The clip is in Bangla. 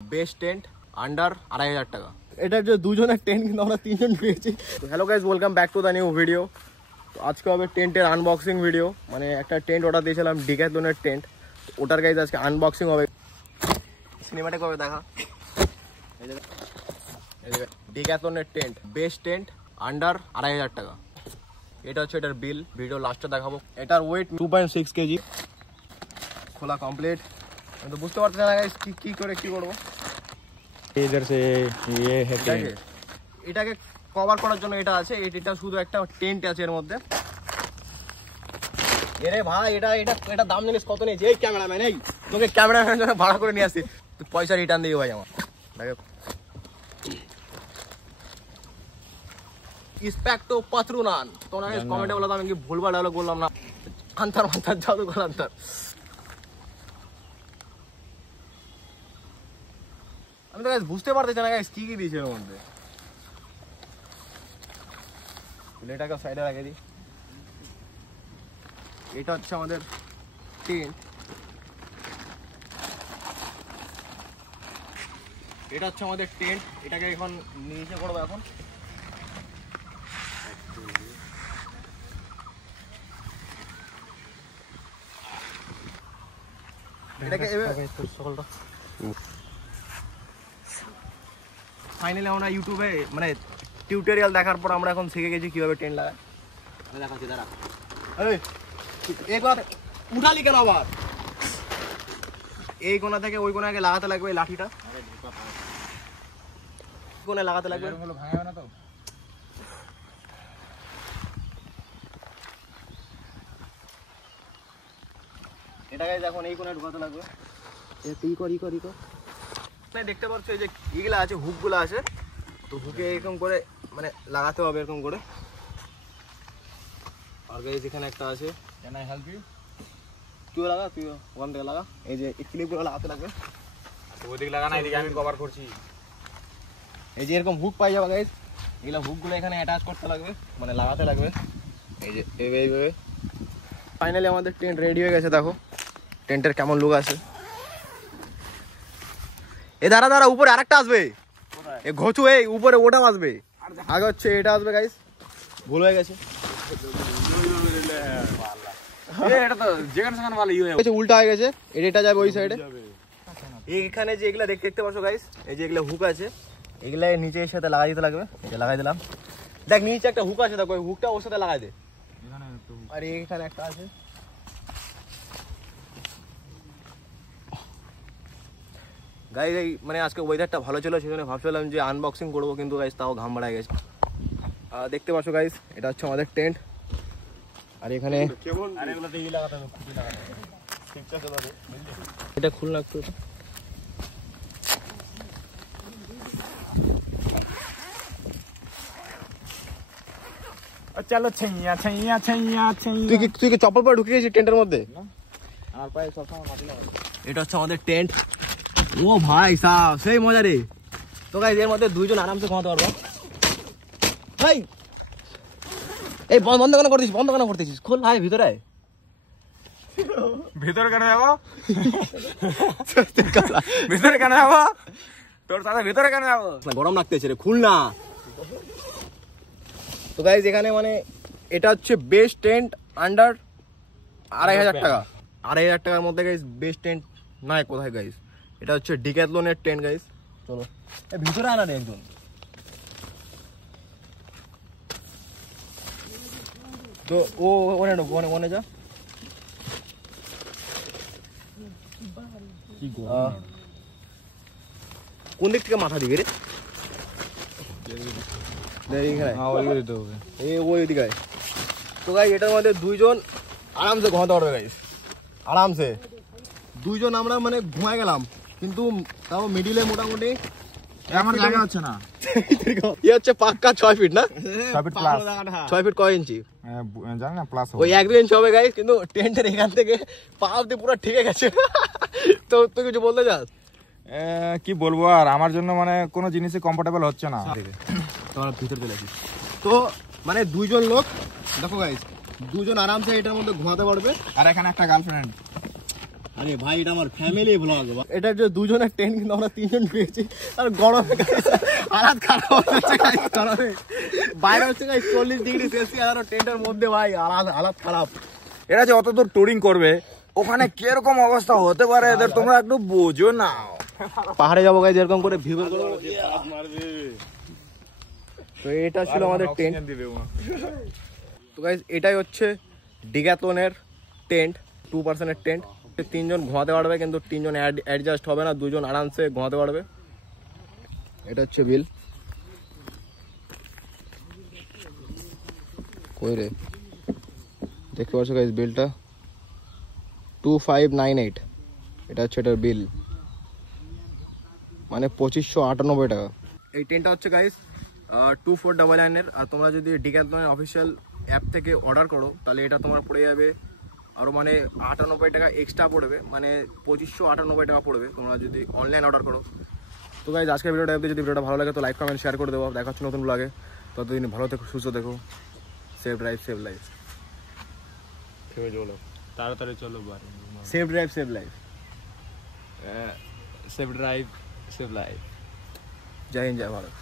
বেস্ট টেন্ট আন্ডার 2500 টাকা। এটা যে দুজনের টেন্ট কিন্তু আমরা তিনজন পেয়েছি। তো hello guys, welcome back to the new video. তো আজকে হবে টেন্টের আনবক্সিং ভিডিও। মানে একটা টেন্ট অর্ডার দিয়েছিলাম, ডিক্যাথলনের টেন্ট। ওটার গাইজ আজকে আনবক্সিং হবে। সিনেমাটিক হবে দেখা। ডিক্যাথলনের টেন্ট, বেস্ট টেন্ট আন্ডার 2500 টাকা। এটা হচ্ছে এটার বিল, ভিডিও লাস্টে দেখাবো। এটার ওয়েট 2.6 কেজি। খোলা কমপ্লিট। তো বুঝতে পারছি না গাইজ কি করে কি করবো। इधर से ये है এটাকে কভার করার জন্য এটা আছে। এটা শুধু একটা টেন্ট আছে এর মধ্যে। এরে ভাই, এটা দাম জানিস কত নিয়েছে? এই ক্যামেরাম্যান, এই তোকে ক্যামেরাম্যানের জন্য ভাড়া করে নিয়ে আসি, তুই পয়সা রিটার্ন দিবি ভাই আমার। ইসপেক্টো পাত্রুনান। তোমরা কমেন্টে বলো আমি কি ভুলভাল ডায়লগ বললাম না। আন্তার মান্তার জাদুঘর আন্তার। আমি তো বুঝতে পারতেছি না গাইস কি কি দিয়েছে এর মধ্যে। এটাকে সাইডে রেখে দিই। এটা হচ্ছে আমাদের টেন্ট। এটা হচ্ছে আমাদের টেন্ট। এটাকে এখন নিচে করবো। এখন এটাকে ফাইনালি আমরা ইউটিউবে মানে টিউটোরিয়াল দেখার পর আমরা এখন শিখে গেছি কিভাবে টেন্ট লাগায়। দেখাচ্ছি, দাঁড়া। এই কোণা উঠালি কেন আবার? এই কোণা থেকে ওই কোণাকে লাগাতে লাগবে লাঠিটা। কোণে লাগাতে লাগবে। এটাকে এখন এই কোণায় ঢুকাতে লাগবে। দেখতে পাচ্ছ এই যে ইগুলা আছে, হুকগুলো আছে। তো হুকে এরকম করে মানে লাগাতে হবে এরকম করে। আর গাইস এখানে একটা আছে, তুইও লাগা, তুইও ওখান থেকে লাগা। এই যে ক্লিপগুলো লাগাতে লাগবে। ওদিকে লাগা না, এদিকে আমি কভার করছি। এই যে এরকম হুক পাই যাবে গাইস। এগুলো হুকগুলো এখানে অ্যাটাচ করতে লাগবে, মানে লাগাতে লাগবে। এই যে এইভাবে। ফাইনালি আমাদের টেন্ট রেডি হয়ে গেছে। দেখো টেন্টের কেমন লুক আছে। এ দাঁড়া, উপরে আরেকটা আসবে। এ ঘচু, এই উপরে ওটাও আসবে। আগে হচ্ছে এটা আসবে গাইস, ভুল হয়ে গেছে। এটা তো যেখানে সেখানে ভালো ইয়ে হয়েছে, উল্টা হয়ে গেছে। এটা যাবে ওই সাইডে। এইখানে যে এগুলা দেখতে পাচ্ছ গাইস, এই যে এগুলা হুক আছে, এগুলা নিচের সাথে লাগাই দিতে লাগবে। এই যে লাগাই দিলাম। দেখ নিচে একটা হুক আছে, দেখো ওই হুকটা ওর সাথে লাগাই দে। আর এইখানে একটা আছে। গাইস এই মানে আজকে ওয়েদারটা ভালো ছিল, সেজন্য ভাবছিলাম যে আনবক্সিং করবো, কিন্তু গাইস তাও ঘাম বাড়ায় গেছে। দেখতে পাচ্ছ গাইস, এটা হচ্ছে আমাদের টেন্ট। আর এখানে এটা খুল লাগতো। চলো ছেইয়া ছেইয়া ছেইয়া ছেইয়া। তুই কি চপ্পল পরে ঢুকে গেছিস টেন্টের মধ্যে? আমার পায়ে সবসময় মাটি লাগা। এটা হচ্ছে আমাদের টেন্ট। ও ভাই সাহ, সেই মজা রে। তো গাইস এর মধ্যে দুইজন আরামসে ঘুমাতে পারবো। ভাই এই বন্ধ কেন করতেছিস? খোল ভাই, ভিতরে আয়। ভিতরে কেন যাবো? ভিতরে কেন যাবো? তোর সাথে ভিতরে কেন যাবো? গরম লাগতেছে রে, খুল না। তো গাইস এখানে মানে এটা হচ্ছে বেস্ট টেন্ট আন্ডার 2500 টাকা। 2500 টাকার মধ্যে গাইস বেস্ট টেন্ট নাই কোথায় গাইস। এটা হচ্ছে ডিক্যাথলনের টেন্ট গাইস। চলো ভিতরে আনা রে একজন। তো ও ওনে যা। কোন দিক থেকে মাথা দিবি রে? তো গাইস এটার মধ্যে দুইজন আরামসে ঘুমাতে পারবে গাইস, আরামসে। দুইজন আমরা মানে ঘুমাই গেলাম, কিন্তু তাও মিডিলে মোটামুটি আমার জায়গা হচ্ছে না। ইয়ে হচ্ছে পাক্কা 6 ফিট না? 6 ফিট কয় ইঞ্চি জানি না, প্লাস ওই 1-2 ইঞ্চি হবে গাইস। কিন্তু টেন্টের এখান থেকে পা অব্দি পুরো ঠিকে গেছে। তো তুই কিছু বলতে চাস? কি বলবো আর, আমার জন্য মানে কোনো জিনিসই কমফোর্টেবল হচ্ছে না। তোমার ভিতর চলে আসিস। তো মানে দুইজন লোক দেখো গাইস, দুজন আরামসে এটার মধ্যে ঘুমাতে পারবে। আর এখানে একটা গার্লফ্রেন্ড। আরে ভাই এটা আমার ফ্যামিলি ব্লগ। এটা যে দুজনের টেন্ট কিন্তু আমরা তিনজন পেয়েছি আর গরমে হালাত খারাপ হচ্ছে গাইস। গরমে বাইরে হচ্ছে গাইস 40 ডিগ্রি সেলসিয়াস আর টেন্টের মধ্যে ভাই হালাত খারাপ। এরা যে অত দূর টুরিং করবে ওখানে কিরকম অবস্থা হতে পারে এদের তোমরা একটু বোঝো না। পাহাড়ে যাবো গাইস এরকম করে ভিউ করবো। তো এটা ছিল আমাদের টেন্ট। তো গাইস এটাই হচ্ছে ডিক্যাথলনের টেন্ট, 2% এর টেন্ট। তিনজন ঘুমাতে পারবে কিন্তু তিনজন অ্যাডজাস্ট হবে না, দুজন আরামসে ঘুমাতে পারবে। এটা হচ্ছে বিল। কই রে দেখতে পাচ্ছ গাইস বিলটা 2598। এটা হচ্ছে এটার বিল, মানে 2598 টাকা। এই টেন্টটা হচ্ছে গাইস 2499 এর। আর তোমরা যদি ডিক্যাথলনের অফিসিয়াল অ্যাপ থেকে অর্ডার করো তাহলে এটা তোমার পড়ে যাবে আরও মানে 98 টাকা এক্সট্রা পড়বে, মানে 2598 টাকা পড়বে তোমরা যদি অনলাইন অর্ডার করো। তো গাইস আজকের ভিডিওটা যদি ভিডিওটা ভালো লাগে তো লাইক কমেন্ট শেয়ার করে দেবো। দেখা হচ্ছে নতুন ব্লগে। ততদিন ভালো থেকো, সুস্থ দেখো। Save drive save life. তাড়াতাড়ি চলো save drive save life. Save drive save life. জয় হিন্দ, জয় ভারত।